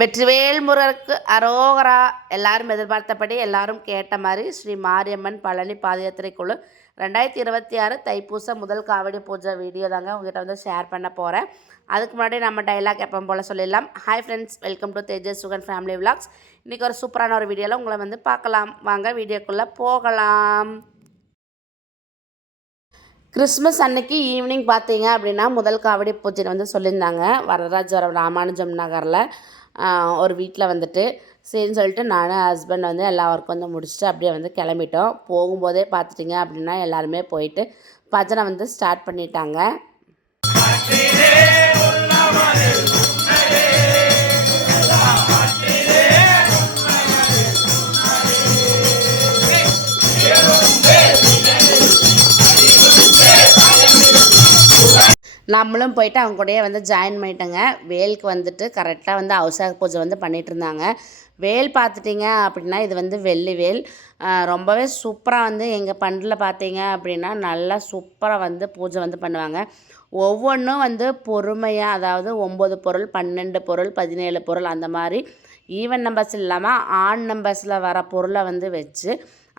வெற்றிவேல் முருகருக்கு அரோகரா. எல்லாரும் எதிர்பார்த்தபடி எல்லாரும் கேட்ட மாதிரி ஸ்ரீ மாரியம்மன் பழனி பாதயாத்திரை குழு 2026 தைப்பூச முதல் காவடி பூஜை வீடியோ தாங்க உங்ககிட்ட வந்து ஷேர் பண்ண போகிறேன். அதுக்கு முன்னாடி நம்ம டைலாக் எப்போ போல் சொல்லிடலாம். Hi friends, welcome to Tejas Sugan family vlogs. இன்றைக்கி ஒரு சூப்பரான ஒரு வீடியோவில் உங்களை வந்து பார்க்கலாம். வாங்க வீடியோக்குள்ளே போகலாம். கிறிஸ்மஸ் அன்னைக்கு ஈவினிங் பார்த்தீங்க அப்படின்னா முதல் காவடி பூஜை வந்து சொல்லியிருந்தாங்க வரதராஜபுரம் ராமானுஜம் நகரில் ஒரு வீட்டில் வந்துட்டு. சரின்னு சொல்லிட்டு நானும் ஹஸ்பண்ட் வந்து எல்லா ஒர்க் வந்து முடிச்சுட்டு அப்படியே வந்து கிளம்பிட்டோம். போகும்போதே பார்த்துட்டிங்க அப்படின்னா எல்லாருமே போயிட்டு பஜனை வந்து ஸ்டார்ட் பண்ணிட்டாங்க. நம்மளும் போயிட்டு அவங்க கூடயே வந்து ஜாயின் பண்ணிட்டோங்க. வேலுக்கு வந்துட்டு கரெக்டாக வந்து அவசர பூஜை வந்து பண்ணிகிட்டு இருந்தாங்க. வேல் பார்த்துட்டிங்க அப்படின்னா இது வந்து வெள்ளி வேல். ரொம்பவே சூப்பராக வந்து எங்கள் பண்டில் பார்த்தீங்க அப்படின்னா நல்லா சூப்பராக வந்து பூஜை வந்து பண்ணுவாங்க. ஒவ்வொன்றும் வந்து பொறுமையாக, அதாவது 9 பொருள் 12 பொருள் 17 பொருள் அந்த மாதிரி ஈவன் நம்பர்ஸ் இல்லாமல் ஆண் நம்பர்ஸில் வர பொருளை வந்து வச்சு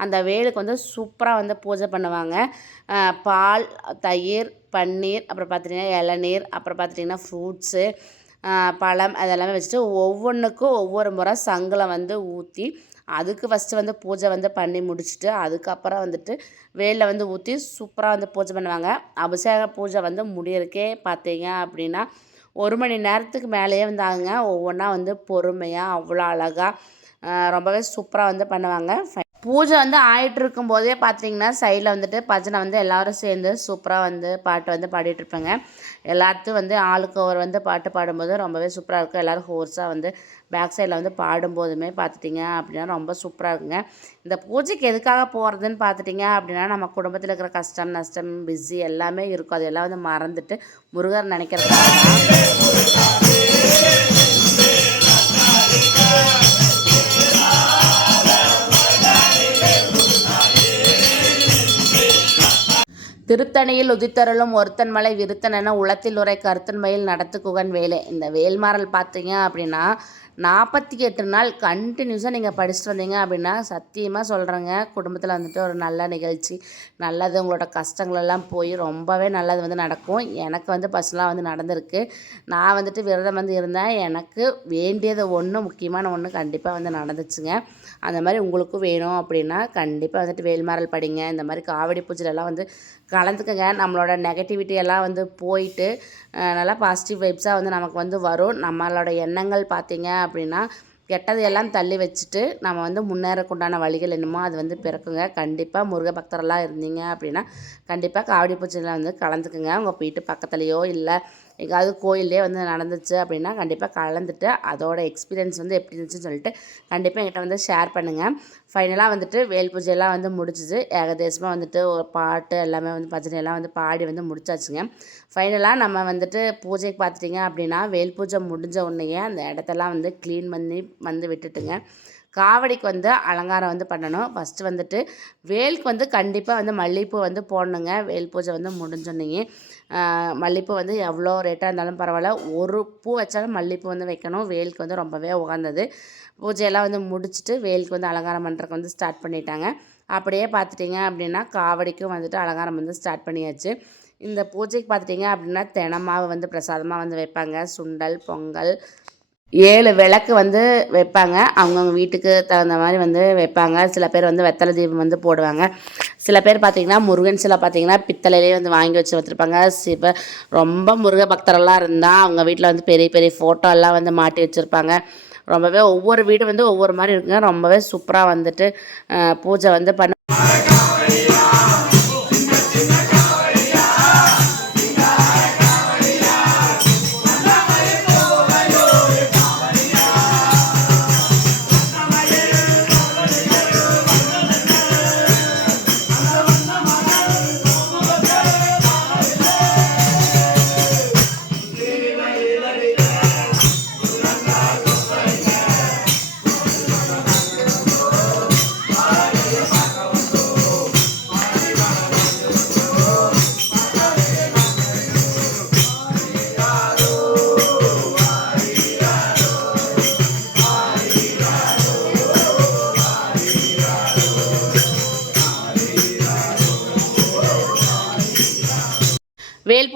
அந்த வேலுக்கு வந்து சூப்பராக வந்து பூஜை பண்ணுவாங்க. பால், தயிர், பன்னீர், அப்புறம் பார்த்துட்டிங்கன்னா இளநீர், அப்புறம் பார்த்துட்டிங்கன்னா ஃப்ரூட்ஸு, பழம் அதெல்லாமே வச்சுட்டு ஒவ்வொன்றுக்கும் ஒவ்வொரு முறை சங்கில் வந்து ஊற்றி அதுக்கு ஃபஸ்ட்டு வந்து பூஜை வந்து பண்ணி முடிச்சுட்டு அதுக்கப்புறம் வந்துட்டு வேலில் வந்து ஊற்றி சூப்பராக வந்து பூஜை பண்ணுவாங்க. அபிஷேக பூஜை வந்து முடியறதுக்கே பார்த்தீங்க அப்படின்னா 1 மணி நேரத்துக்கு மேலேயே வந்து ஆகுங்க. ஒவ்வொன்றா வந்து பொறுமையாக அவ்வளோ அழகாக ரொம்பவே சூப்பராக வந்து பண்ணுவாங்க. பூஜை வந்து ஆகிட்டு இருக்கும்போதே பார்த்தீங்கன்னா சைடில் வந்துட்டு பஜனை வந்து எல்லோரும் சேர்ந்து சூப்பராக வந்து பாட்டு வந்து பாடிட்டுருப்பேங்க. எல்லாத்தையும் வந்து ஆளுக்கு ஒரு வந்து பாட்டு பாடும்போது ரொம்பவே சூப்பராக இருக்கும். எல்லோரும் ஹோர்ஸாக வந்து பேக் சைடில் வந்து பாடும்போதுமே பார்த்துட்டிங்க அப்படின்னா ரொம்ப சூப்பராக இருக்குங்க. இந்த பூஜைக்கு எதுக்காக போகிறதுன்னு பார்த்துட்டிங்க அப்படின்னா நம்ம குடும்பத்தில் இருக்கிற கஷ்டம் நஷ்டம் பிஸி எல்லாமே இருக்கும். அதெல்லாம் வந்து மறந்துட்டு முருகர் நினைக்கிறது. திருத்தணியில் உதித்தருளும் ஒருத்தன் மலை விருத்தன் என உளத்தில் உரை கருத்தன்மையில் நடத்து குகன் வேலை. இந்த வேல்மாறல் பார்த்தீங்க அப்படின்னா 48 நாள் கண்டினியூஸாக நீங்கள் படிச்சுட்டு வந்தீங்க அப்படின்னா சத்தியமாக சொல்கிறேங்க, குடும்பத்தில் வந்துட்டு ஒரு நல்ல நிகழ்ச்சி நல்லது, உங்களோட கஷ்டங்களெல்லாம் போய் ரொம்பவே நல்லது வந்து நடக்கும். எனக்கு வந்து ஃபஸ்ட்லாம் வந்து நடந்திருக்கு. நான் வந்துட்டு விரதம் வந்து இருந்தேன். எனக்கு வேண்டியது ஒன்று, முக்கியமான ஒன்று கண்டிப்பாக வந்து நடந்துச்சுங்க. அந்த மாதிரி உங்களுக்கும் வேணும் அப்படின்னா கண்டிப்பாக வந்துட்டு வேல்மாறல் படிங்க. இந்த மாதிரி காவடி பூஜையிலலாம் வந்து கலந்துக்கங்க. நம்மளோட நெகட்டிவிட்டி எல்லாம் வந்து போயிட்டு நல்லா பாசிட்டிவ் வைப்ஸாக வந்து நமக்கு வந்து வரும். நம்மளோட எண்ணங்கள் பார்த்திங்க அப்படின்னா கெட்டது எல்லாம் தள்ளி வச்சுட்டு நம்ம வந்து முன்னேறக்குண்டான வழிகள் என்னமோ அது வந்து பிறக்குங்க. கண்டிப்பாக முருக பக்தரெல்லாம் இருந்தீங்க அப்படின்னா கண்டிப்பாக காவடி பூஜையில் வந்து கலந்துக்குங்க. உங்கள் வீட்டு பக்கத்துலேயோ இல்லை எங்காவது கோயிலே வந்து நடந்துச்சு அப்படின்னா கண்டிப்பாக கலந்துட்டு அதோட எக்ஸ்பீரியன்ஸ் வந்து எப்படி இருந்துச்சுன்னு சொல்லிட்டு கண்டிப்பாக என்கிட்ட வந்து ஷேர் பண்ணுங்கள். ஃபைனலாக வந்துட்டு வேல் பூஜையெல்லாம் வந்து முடிச்சிச்சு. ஏகதேசமாக வந்துட்டு ஒரு பாட்டு எல்லாமே வந்து பஜனை எல்லாம் வந்து பாடி வந்து முடிச்சாச்சுங்க. ஃபைனலாக நம்ம வந்துட்டு பூஜைக்கு பார்த்துட்டிங்க அப்படின்னா வேல் பூஜை முடிஞ்ச உடனேயே அந்த இடத்தெல்லாம் வந்து க்ளீன் பண்ணி வந்து விட்டுட்டுங்க காவடிக்கு வந்து அலங்காரம் வந்து பண்ணணும். ஃபஸ்ட்டு வந்துட்டு வேலுக்கு வந்து கண்டிப்பாக வந்து மல்லிகைப்பூ வந்து போடணுங்க. வேல் பூஜை வந்து முடிஞ்சோன்னே மல்லிகைப்பூ வந்து எவ்வளோ ரேட்டாக இருந்தாலும் பரவாயில்ல, ஒரு பூ வச்சாலும் மல்லிகைப்பூ வந்து வைக்கணும். வேலுக்கு வந்து ரொம்பவே உகந்தது. பூஜையெல்லாம் வந்து முடிச்சுட்டு வேலுக்கு வந்து அலங்காரம் பண்ணுறதுக்கு வந்து ஸ்டார்ட் பண்ணிட்டாங்க. அப்படியே பார்த்துட்டிங்க அப்படின்னா காவடிக்கும் வந்துட்டு அலங்காரம் வந்து ஸ்டார்ட் பண்ணியாச்சு. இந்த பூஜைக்கு பார்த்துட்டிங்க அப்படின்னா தினமாவு வந்து பிரசாதமாக வந்து வைப்பாங்க. சுண்டல், பொங்கல், 7 விளக்கு வந்து வைப்பாங்க. அவங்கவுங்க வீட்டுக்கு தகுந்த மாதிரி வந்து வைப்பாங்க. சில பேர் வந்து வெத்தலை தீபம் வந்து போடுவாங்க. சில பேர் பார்த்திங்கன்னா முருகன் சிலை பார்த்திங்கன்னா பித்தளையிலே வந்து வாங்கி வச்சுருப்பாங்க. ரொம்ப முருக பக்தரெல்லாம் இருந்தால் அவங்க வீட்டில் வந்து பெரிய பெரிய ஃபோட்டோ எல்லாம் வந்து மாட்டி வச்சுருப்பாங்க. ரொம்பவே ஒவ்வொரு வீடு வந்து ஒவ்வொரு மாதிரி இருக்குங்க. ரொம்பவே சூப்பராக வந்துட்டு பூஜை வந்து பண்ண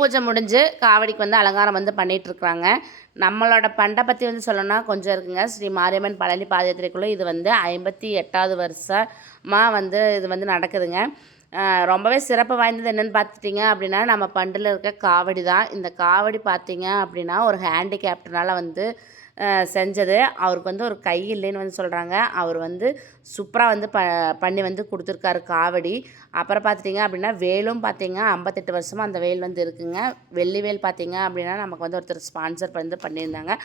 பூஜை முடிஞ்சு காவடிக்கு வந்து அலங்காரம் வந்து பண்ணிகிட்ருக்குறாங்க. நம்மளோட பண்டை பற்றி வந்து சொல்லணும்னா கொஞ்சம் இருக்குங்க. ஸ்ரீ மாரியம்மன் பழனி பாதயாத்திரைக்குள்ளே இது வந்து 58வது வருஷமாக வந்து இது வந்து நடக்குதுங்க. ரொம்பவே சிறப்பு வாய்ந்தது என்னென்னு பார்த்துட்டிங்க அப்படின்னா நம்ம பண்டில் இருக்க காவடி தான். இந்த காவடி பார்த்திங்க அப்படின்னா ஒரு ஹேண்டிகேப்டனால் வந்து செஞ்சது. அவருக்கு வந்து ஒரு கை இல்லைன்னு வந்து சொல்கிறாங்க. அவர் வந்து சூப்பராக வந்து பண்ணி வந்து கொடுத்துருக்காரு காவடி. அப்புறம் பார்த்துட்டிங்க அப்படின்னா வேலும் பார்த்திங்க 58 வருஷமாக அந்த வேல் வந்து இருக்குங்க. வெள்ளி வேல் பார்த்திங்க அப்படின்னா நமக்கு வந்து ஒருத்தர் ஸ்பான்சர் வந்து பண்ணியிருந்தாங்க.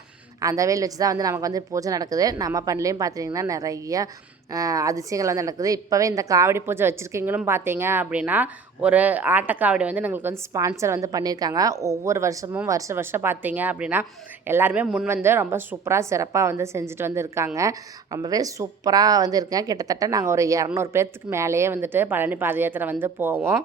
அந்த வேல் வச்சு தான் வந்து நமக்கு வந்து பூஜை நடக்குது. நம்ம பண்ணலையும் பார்த்திங்கன்னா நிறைய அதிசயங்கள் வந்து நடக்குது. இப்போவே இந்த காவடி பூஜை வச்சுருக்கீங்களும் பார்த்தீங்க அப்படின்னா ஒரு ஆட்டக்காவடி வந்து எங்களுக்கு வந்து ஸ்பான்சர் வந்து பண்ணியிருக்காங்க. ஒவ்வொரு வருஷமும் வருஷம் பார்த்தீங்க அப்படின்னா எல்லாருமே முன் வந்து ரொம்ப சூப்பராக சிறப்பாக வந்து செஞ்சுட்டு வந்து இருக்காங்க. ரொம்பவே சூப்பராக வந்து இருக்குங்க. கிட்டத்தட்ட நாங்கள் ஒரு 200 பேர்த்துக்கு மேலேயே வந்துட்டு பழனி பாதயாத்திரை வந்து போவோம்.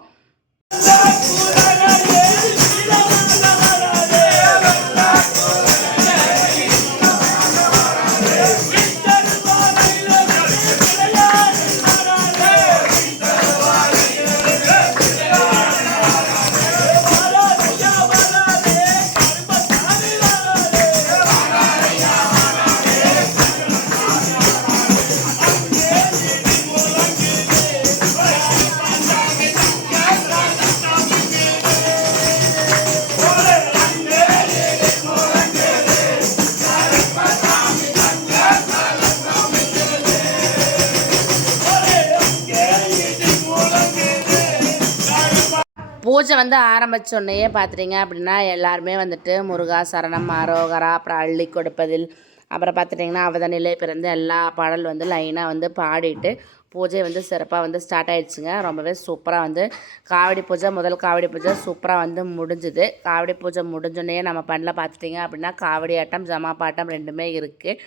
பூஜை வந்து ஆரம்பித்தோடனே பார்த்துட்டிங்க அப்படின்னா எல்லாருமே வந்துட்டு முருகா சரணம் அரோகரா அப்புறம் அள்ளி கொடுப்பதில் அப்புறம் பார்த்துட்டிங்கன்னா அவதனிலே பிறந்து எல்லா பாடல் வந்து லைனாக வந்து பாடிட்டு பூஜை வந்து சிறப்பாக வந்து ஸ்டார்ட் ஆகிடுச்சுங்க. ரொம்பவே சூப்பராக வந்து காவடி பூஜை முதல் காவடி பூஜை சூப்பராக வந்து முடிஞ்சுது. காவடி பூஜை முடிஞ்சோடனே நம்ம பண்ணல பார்த்துட்டிங்க அப்படின்னா காவடி ஆட்டம் ஜமா பாட்டம் ரெண்டுமே இருக்குது.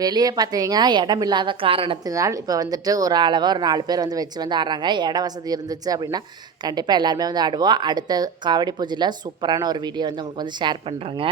வெளியே பார்த்தீங்கன்னா இடம் இல்லாத காரணத்தினால் இப்போ வந்துட்டு ஒரு அளவாக ஒரு 4 பேர் வந்து வச்சு வந்து ஆடுறாங்க. இட வசதி இருந்துச்சு அப்படின்னா கண்டிப்பாக எல்லாருமே வந்து ஆடுவோம். அடுத்த காவடி பூஜையில் சூப்பரான ஒரு வீடியோ வந்து உங்களுக்கு வந்து ஷேர் பண்ணுறேங்க.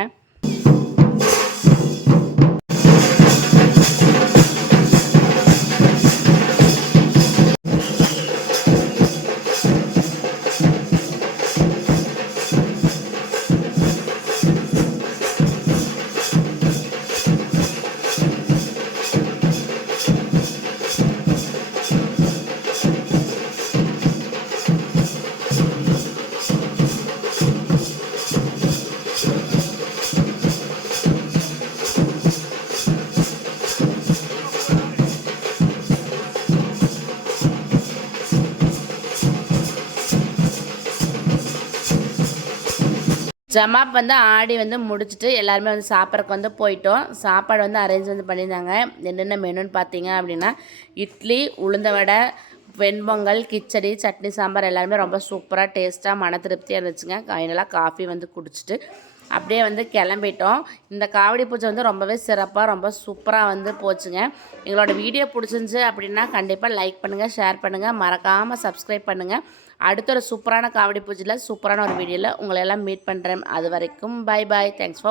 ஜமாப் வந்து ஆடி வந்து முடிச்சுட்டு எல்லாருமே வந்து சாப்பிட்றதுக்கு வந்து போயிட்டோம். சாப்பாடு வந்து அரேஞ்ச் வந்து பண்ணியிருந்தாங்க. என்னென்ன மெனுன்னு பார்த்தீங்க அப்படின்னா இட்லி, உளுந்த வடை, வெண்பொங்கல், கிச்சடி, சட்னி, சாம்பார் எல்லாருமே ரொம்ப சூப்பராக டேஸ்ட்டாக மன திருப்தியாக இருந்துச்சுங்க. ஃபைனலாக காஃபி வந்து குடிச்சிட்டு அப்படியே வந்து கிளம்பிட்டோம். இந்த காவடி பூஜை வந்து ரொம்பவே சிறப்பாக ரொம்ப சூப்பராக வந்து போச்சுங்க. எங்களோட வீடியோ பிடிச்சிருந்துச்சு அப்படின்னா கண்டிப்பாக லைக் பண்ணுங்கள், ஷேர் பண்ணுங்கள், மறக்காமல் சப்ஸ்கிரைப் பண்ணுங்கள். அடுத்த ஒரு சூப்பரான காவடி பூஜையில் சூப்பரான ஒரு வீடியோவில் உங்களை எல்லாம் மீட் பண்ணுறேன். அது வரைக்கும் பை பாய். Thanks for